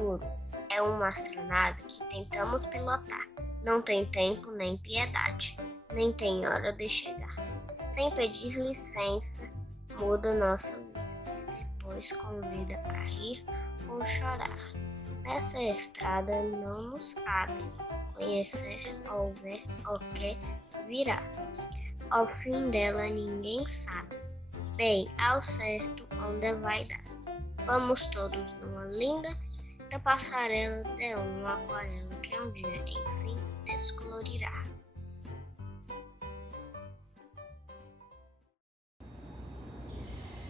futuro é uma astronave que tentamos pilotar. Não tem tempo nem piedade, nem tem hora de chegar. Sem pedir licença, muda nossa vida. Depois convida a rir ou chorar. Nessa estrada não nos cabe conhecer ou ver o que virá. Ao fim dela ninguém sabe bem ao certo onde vai dar. Vamos todos numa linda passarela de uma aquarela que um dia, enfim, descolorirá.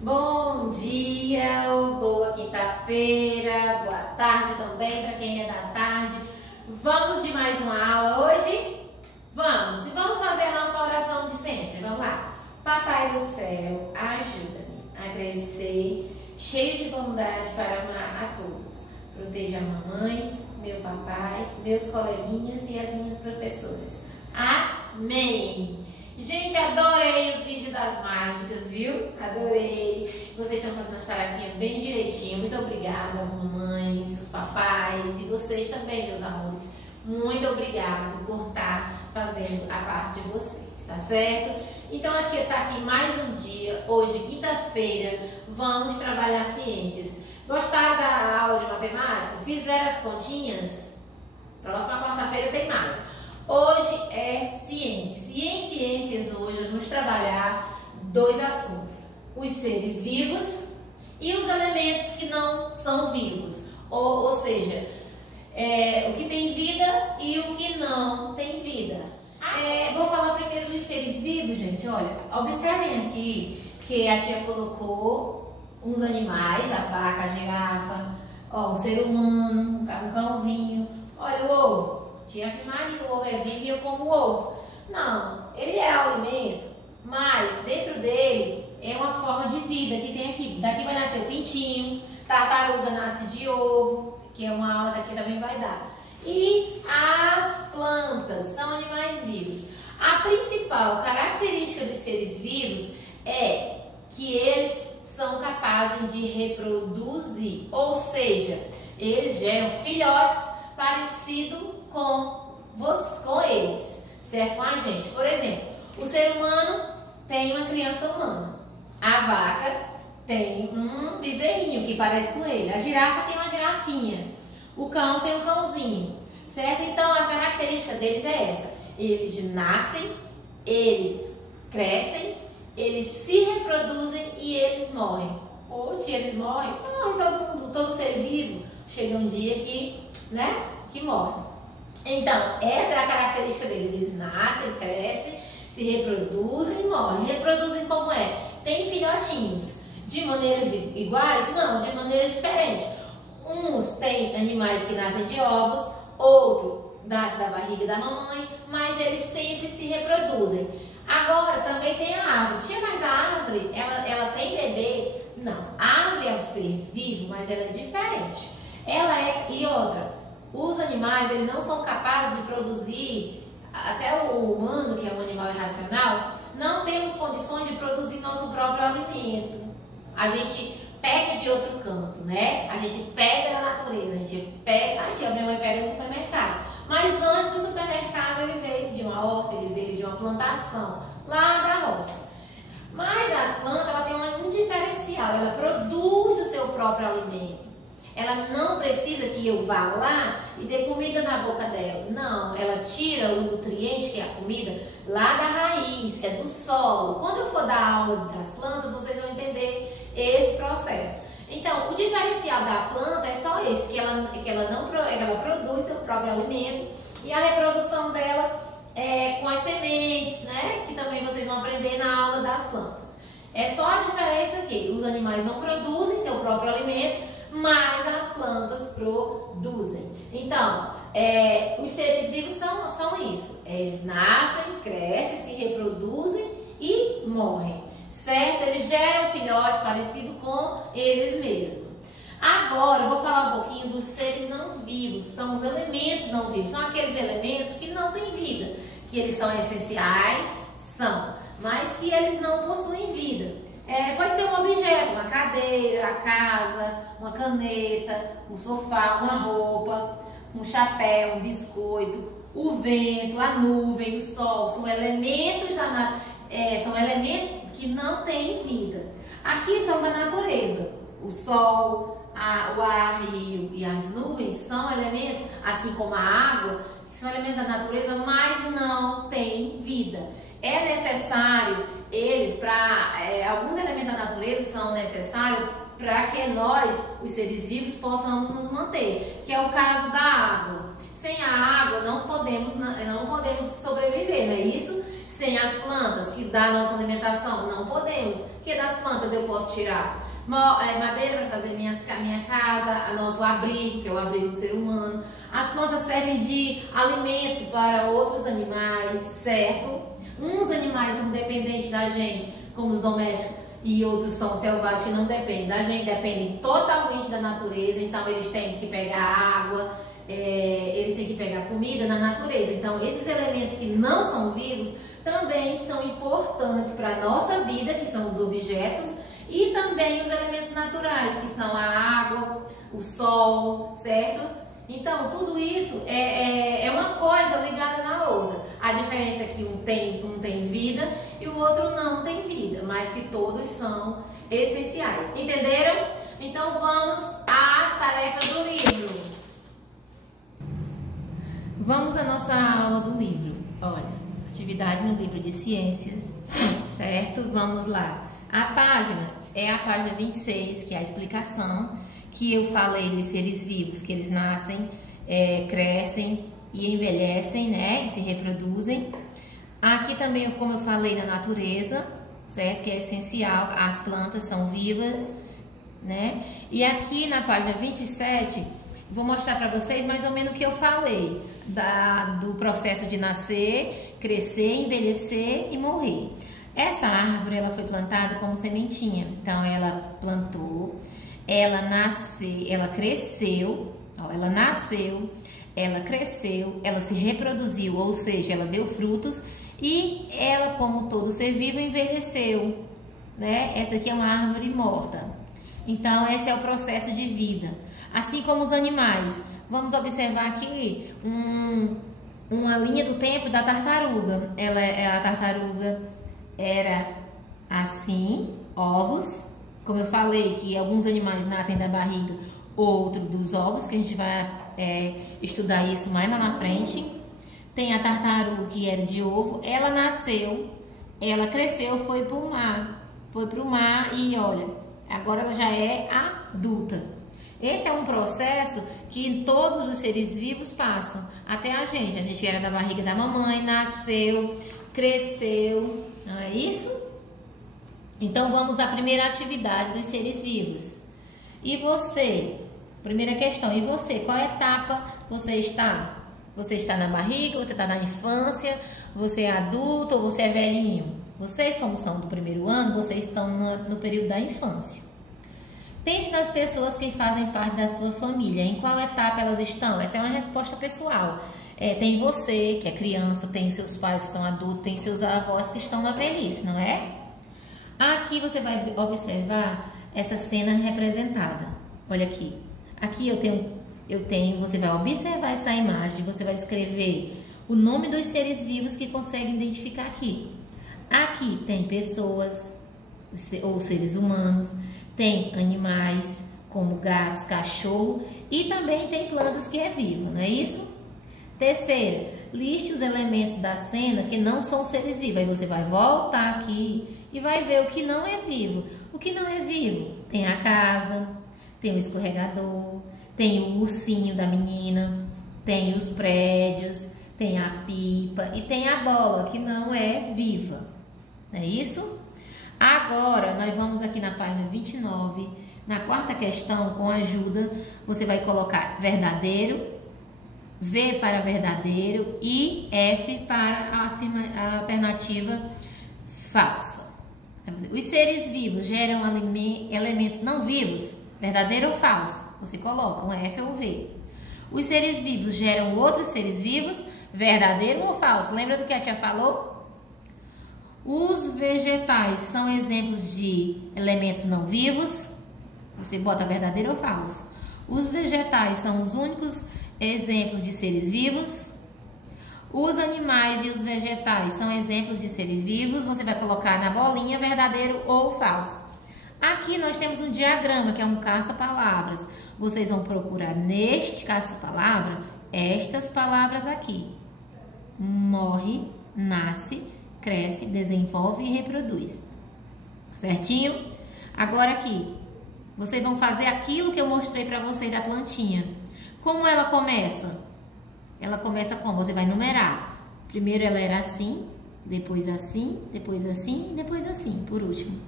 Bom dia, ou boa quinta-feira, boa tarde também para quem é da tarde. Vamos de mais uma aula hoje? Vamos! E vamos fazer a nossa oração de sempre. Vamos lá. Papai do céu, ajuda-me a crescer, cheio de bondade para amar a todos. Proteja a mamãe, meu papai, meus coleguinhas e as minhas professoras. Amém! Gente, adorei os vídeos das mágicas, viu? Adorei! Vocês estão fazendo as tarefinhas bem direitinho. Muito obrigada às mamães, aos papais e vocês também, meus amores. Muito obrigado por estar fazendo a parte de vocês, tá certo? Então a tia tá aqui mais um dia, hoje quinta-feira, vamos trabalhar ciências. Gostaram da aula de matemática? Fizeram as continhas? Próxima quarta-feira tem mais. Hoje é ciências e em ciências hoje nós vamos trabalhar dois assuntos: os seres vivos e os elementos que não são vivos, ou seja, o que tem vida e o que não tem vida. Vou falar primeiro dos seres vivos, gente. Olha, observem aqui que a tia colocou uns animais, a vaca, a girafa, o ser humano, um cãozinho. Olha o ovo. Tia Maria, o ovo é vivo e eu como o ovo. Não, ele é alimento, mas dentro dele é uma forma de vida que tem aqui. Daqui vai nascer o pintinho, tartaruga nasce de ovo, que é uma aula que a tia também vai dar. E as plantas são animais vivos. A principal característica dos seres vivos é que eles são capazes de reproduzir, ou seja, eles geram filhotes parecidos com eles, certo? Com a gente. Por exemplo, o ser humano tem uma criança humana, a vaca tem um bezerrinho que parece com ele, a girafa tem uma girafinha, o cão tem um cãozinho, certo? Então a característica deles é essa: eles nascem, eles crescem, eles se reproduzem e eles morrem. Onde eles morrem? Morre todo mundo, todo ser vivo. Chega um dia que morre. Então, essa é a característica deles. Eles nascem, crescem, se reproduzem e morrem. Reproduzem como é? Tem filhotinhos. De maneiras iguais? Não, de maneiras diferentes. Uns têm animais que nascem de ovos, outro nasce da barriga da mamãe, mas eles sempre se reproduzem. Agora também tem a árvore. Tia, mas a árvore, ela tem bebê? Não. A árvore é um ser vivo, mas ela é diferente. E outra, os animais, eles não são capazes de produzir, até o humano, que é um animal irracional, não temos condições de produzir nosso próprio alimento. A gente pega de outro canto, né? A gente pega da natureza, a gente pega, minha mãe pega no supermercado. Mas antes do supermercado ele veio de uma horta, ele veio de uma plantação, lá da roça. Mas as plantas, ela tem um diferencial, ela produz o seu próprio alimento. Ela não precisa que eu vá lá e dê comida na boca dela. Não, ela tira o nutriente, que é a comida, lá da raiz, que é do solo. Quando eu for dar aula das plantas, vocês vão entender esse processo. Então, o diferencial da planta é só esse, que ela produz seu próprio alimento e a reprodução dela é com as sementes, né? Que também vocês vão aprender na aula das plantas. É só a diferença aqui, os animais não produzem seu próprio alimento, mas as plantas produzem. Então, os seres vivos são isso. Eles nascem, crescem, se reproduzem e morrem, certo? Eles geram filhotes parecidos com eles mesmos. Agora, eu vou falar um pouquinho dos seres não vivos. São os elementos não vivos. São aqueles elementos que não têm vida, que eles são essenciais, mas que eles não possuem vida. Pode ser um objeto, uma cadeira, a casa, uma caneta, um sofá, uma roupa, um chapéu, um biscoito, o vento, a nuvem, o sol, são elementos são elementos que não têm vida. Aqui são da natureza. O sol, o ar e as nuvens são elementos, assim como a água, que são elementos da natureza, mas não têm vida. É necessário eles, alguns elementos da natureza são necessários para que nós, os seres vivos, possamos nos manter, que é o caso da água. Sem a água não podemos sobreviver, não é isso? Sem as plantas que dá a nossa alimentação, não podemos. Que das plantas eu posso tirar? Madeira para fazer minha casa, nosso abrigo, que é o abrigo do ser humano. As plantas servem de alimento para outros animais, certo? Uns animais são dependentes da gente, como os domésticos, e outros são selvagens que não dependem da gente, dependem totalmente da natureza. Então eles têm que pegar água, eles têm que pegar comida na natureza. Então esses elementos que não são vivos também são importantes para a nossa vida, que são os objetos, e também os elementos naturais, que são a água, o sol, certo? Então, tudo isso é uma coisa ligada na outra. A diferença é que um tem vida e o outro não tem vida, mas que todos são essenciais. Entenderam? Então, vamos às tarefas do livro. Vamos à nossa aula do livro. Olha, atividade no livro de ciências, certo? Vamos lá. A página é a página 26, que é a explicação que eu falei dos seres vivos, que eles nascem, crescem e envelhecem, né? E se reproduzem. Aqui também, como eu falei, na natureza, certo? Que é essencial, as plantas são vivas, né? E aqui na página 27, vou mostrar para vocês mais ou menos o que eu falei do processo de nascer, crescer, envelhecer e morrer. Essa árvore, ela foi plantada como sementinha. Então, ela plantou, ela cresceu, ela cresceu, ela se reproduziu, ou seja, ela deu frutos e ela, como todo ser vivo, envelheceu, né? Essa aqui é uma árvore morta. Então, esse é o processo de vida. Assim como os animais. Vamos observar aqui uma linha do tempo da tartaruga. A tartaruga era assim, ovos. Como eu falei, que alguns animais nascem da barriga, outros dos ovos, que a gente vai estudar isso mais lá na frente. Tem a tartaruga que era de ovo, ela nasceu, ela cresceu, foi pro mar e olha, agora ela já é adulta. Esse é um processo que todos os seres vivos passam, até a gente era da barriga da mamãe, nasceu, cresceu, não é isso? Então, vamos à primeira atividade dos seres vivos. E você? Primeira questão, e você? Qual etapa você está? Você está na barriga, você está na infância, você é adulto ou você é velhinho? Vocês, como são do primeiro ano, vocês estão no período da infância. Pense nas pessoas que fazem parte da sua família. Em qual etapa elas estão? Essa é uma resposta pessoal. Tem você, que é criança, tem seus pais que são adultos, tem seus avós que estão na velhice, não é? Aqui você vai observar essa cena representada. Olha aqui. Aqui eu tenho, você vai observar essa imagem, você vai escrever o nome dos seres vivos que consegue identificar aqui. Aqui tem pessoas ou seres humanos, tem animais como gatos, cachorro e também tem plantas que é vivo, não é isso? Terceira, liste os elementos da cena que não são seres vivos. Aí você vai voltar aqui e vai ver o que não é vivo. O que não é vivo? Tem a casa, tem o escorregador, tem o ursinho da menina, tem os prédios, tem a pipa e tem a bola, que não é viva. Não é isso? Agora, nós vamos aqui na página 29, na quarta questão, com ajuda, você vai colocar verdadeiro, V para verdadeiro e F para a alternativa falsa. Os seres vivos geram elementos não vivos, verdadeiro ou falso? Você coloca um F ou um V. Os seres vivos geram outros seres vivos, verdadeiro ou falso? Lembra do que a tia falou? Os vegetais são exemplos de elementos não vivos, Você bota verdadeiro ou falso. Os vegetais são os únicos exemplos de seres vivos. Os animais e os vegetais são exemplos de seres vivos. Você vai colocar na bolinha verdadeiro ou falso. Aqui nós temos um diagrama, que é um caça-palavras. Vocês vão procurar neste caça-palavra estas palavras aqui. Morre, nasce, cresce, desenvolve e reproduz. Certinho? Agora aqui, vocês vão fazer aquilo que eu mostrei para vocês da plantinha. Como ela começa? Ela começa como? Você vai numerar. Primeiro ela era assim, depois assim, depois assim e depois assim, por último.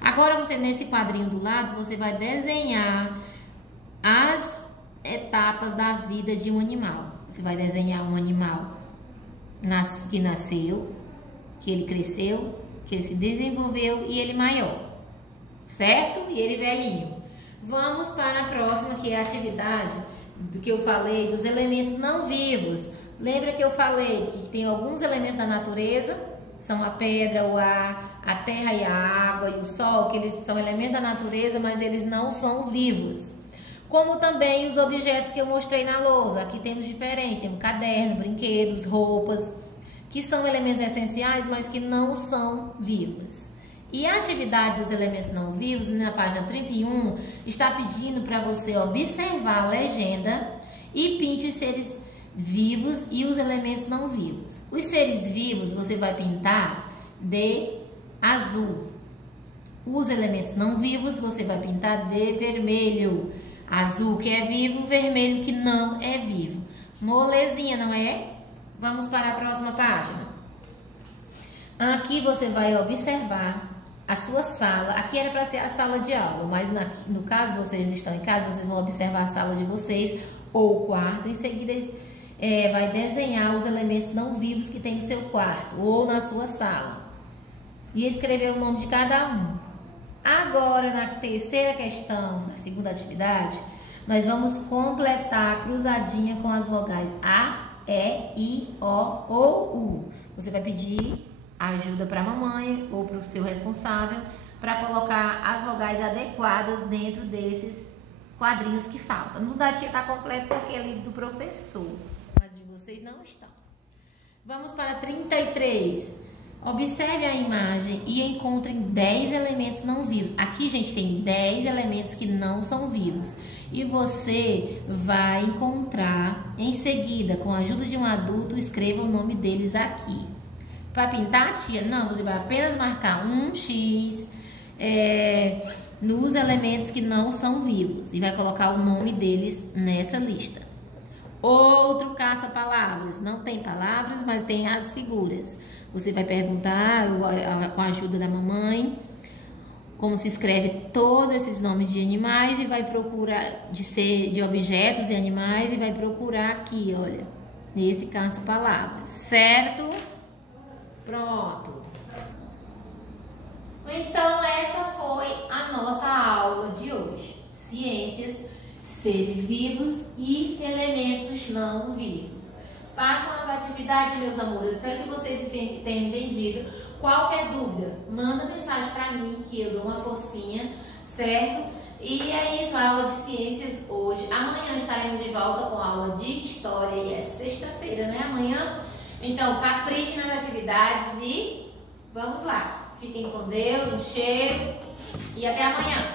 Agora você, nesse quadrinho do lado, você vai desenhar as etapas da vida de um animal. Você vai desenhar um animal que nasceu, que ele cresceu, que ele se desenvolveu e ele maior, certo? E ele velhinho. Vamos para a próxima, que é a atividade do que eu falei dos elementos não vivos. Lembra que eu falei que tem alguns elementos da natureza, são a pedra, o ar, a terra e a água e o sol, que eles são elementos da natureza, mas eles não são vivos. Como também os objetos que eu mostrei na lousa. Aqui temos diferente, temos caderno, brinquedos, roupas, que são elementos essenciais, mas que não são vivos. E a atividade dos elementos não vivos, na página 31, está pedindo para você observar a legenda e pinte os seres vivos e os elementos não vivos. Os seres vivos você vai pintar de azul. Os elementos não vivos você vai pintar de vermelho. Azul que é vivo, vermelho que não é vivo. Molezinha, não é? Vamos para a próxima página. Aqui você vai observar a sua sala. Aqui era para ser a sala de aula, mas no caso vocês estão em casa, vocês vão observar a sala de vocês ou o quarto. Em seguida, vai desenhar os elementos não vivos que tem no seu quarto ou na sua sala. E escrever o nome de cada um. Agora, na terceira questão, na segunda atividade, nós vamos completar a cruzadinha com as vogais A, E, I, O ou U. Você vai pedir ajuda para a mamãe ou para o seu responsável para colocar as vogais adequadas dentro desses quadrinhos que faltam. No da tia está completo porque é livro do professor, mas de vocês não estão. Vamos para 33. Observe a imagem e encontre 10 elementos não vivos. Aqui, gente, tem 10 elementos que não são vivos. E você vai encontrar em seguida, com a ajuda de um adulto, escreva o nome deles aqui. Para pintar, tia? Não, você vai apenas marcar um X nos elementos que não são vivos. E vai colocar o nome deles nessa lista. Outro caça-palavras. Não tem palavras, mas tem as figuras. Você vai perguntar, com a ajuda da mamãe, como se escreve todos esses nomes de animais e vai procurar, de objetos e animais, e vai procurar aqui, olha, nesse caça-palavras, certo? Pronto. Então, essa foi a nossa aula de hoje. Ciências, seres vivos e elementos não vivos. Façam as atividades, meus amores. Espero que vocês tenham entendido. Qualquer dúvida, manda mensagem para mim que eu dou uma forcinha, certo? E é isso, a aula de ciências hoje. Amanhã estaremos de volta com a aula de história e é sexta-feira, né? Amanhã. Então, caprichem nas atividades e vamos lá. Fiquem com Deus, um cheiro e até amanhã.